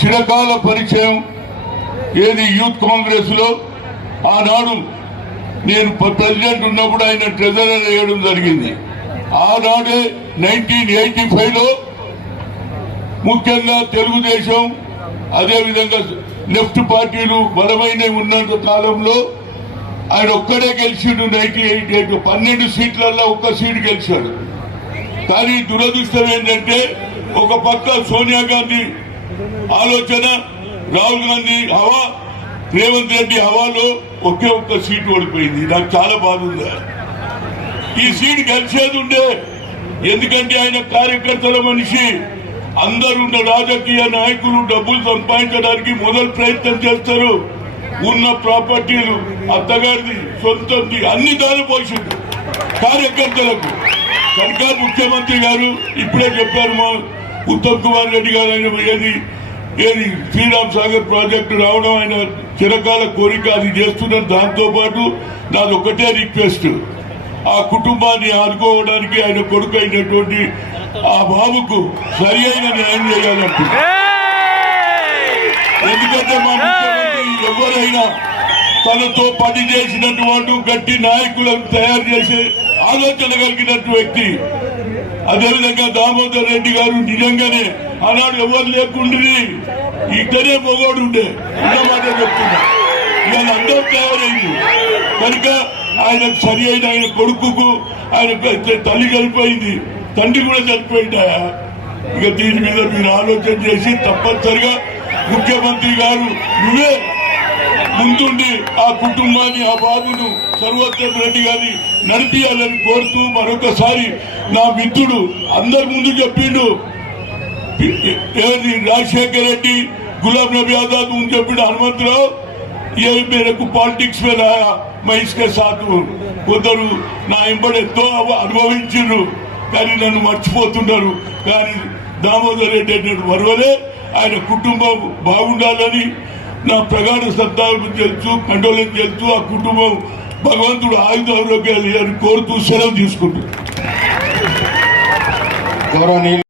చిరకాల పరిచయం ఏది యూత్ కాంగ్రెస్ లో ఆనాడు నేను ప్రెసిడెంట్ ఉన్నప్పుడు ఆయన ట్రెజరర్ వేయడం జరిగింది. ఆనాడే 1985 లో ముఖ్యంగా తెలుగుదేశం అదేవిధంగా లెఫ్ట్ పార్టీలు బలమైన ఉన్న కాలంలో ఆయన ఒక్కడే గెలిచిండు. 1988 12 సీట్లలో ఒక్క సీటు గెలిచాడు. కానీ దురదృష్టం ఏంటంటే ఒక పక్క సోనియా గాంధీ ఆలోచన, రాహుల్ గాంధీ హవా, రేవంత్ రెడ్డి హవాలో ఒకే ఒక్క సీటు ఓడిపోయింది. నాకు చాలా బాధ ఉంది. ఈ సీటు గెలిచేది ఉండే, ఎందుకంటే ఆయన కార్యకర్తల మనిషి. అందరున్న రాజకీయ నాయకులు డబ్బులు సంపాదించడానికి మొదలు ప్రయత్నం చేస్తారు. ఉన్న ప్రాపర్టీలు అత్తగారిది సొంతంది అన్ని దాని పోషింది కార్యకర్తలకు. కనుక ముఖ్యమంత్రి గారు ఇప్పుడే చెప్పారు, మా ఉత్తమ్ కుమార్ రెడ్డి గారు ఆయన ఏది శ్రీరామ్ సాగర్ ప్రాజెక్టు రావడం ఆయన చిరకాల కోరిక, అది చేస్తున్నారు. దాంతో పాటు నాది ఒకటే రిక్వెస్ట్, ఆ కుటుంబాన్ని ఆదుకోవడానికి ఆయన కొడుకు అయినటువంటి ఆ బాబుకు సరి అయిన న్యాయం చేయాలంటున్నారు. ఎందుకంటే మా ముఖ్యమంత్రి ఎవరైనా తనతో పని చేసినటువంటి గట్టి నాయకులను తయారు చేసే ఆలోచన కలిగినట్టు వ్యక్తి. అదేవిధంగా దామోదర్ రెడ్డి గారు నిజంగానే ఆనాడు ఎవరు లేకుండ్రి, ఇక్కడే మొగోడు ఉండే అన్నమాట చెప్తున్నా. ఇవాళ అందరూ తయారైంది కనుక ఆయన సరి అయిన ఆయన కొడుకుకు ఆయన తల్లి చనిపోయింది, తండ్రి కూడా చనిపోయిందా. ఇక దీని మీద మీరు ఆలోచన చేసి తప్పనిసరిగా ముఖ్యమంత్రి గారు నువ్వే ముందుండి ఆ కుటుంబాన్ని, ఆ బాబును సర్వోత్తమ్ రెడ్డి గారిని నడిపియాలని కోరుతూ మరొకసారి నా మిత్రుడు అందరి ముందు చెప్పిండు, రాజశేఖర రెడ్డి, గులాం నబీ ఆజాద్ ముందు చెప్పిండు, హనుమంతరావు ఏ మేరకు పాలిటిక్స్ మీద మహిష్కే సాధు కొందరు నా ఎంబడి ఎంతో అనుభవించారు కానీ నన్ను మర్చిపోతున్నారు. కానీ దామోదర్ రెడ్డి అంటే మరవలే. ఆయన కుటుంబం బాగుండాలని నా ప్రగాఢ శ్రద్ధాలు తెలుసు, కండోలం తెలుసు. ఆ కుటుంబం భగవంతుడు ఆయుధ ఆరోగ్యాలు కోరుతూ సెలవు తీసుకుంటారు.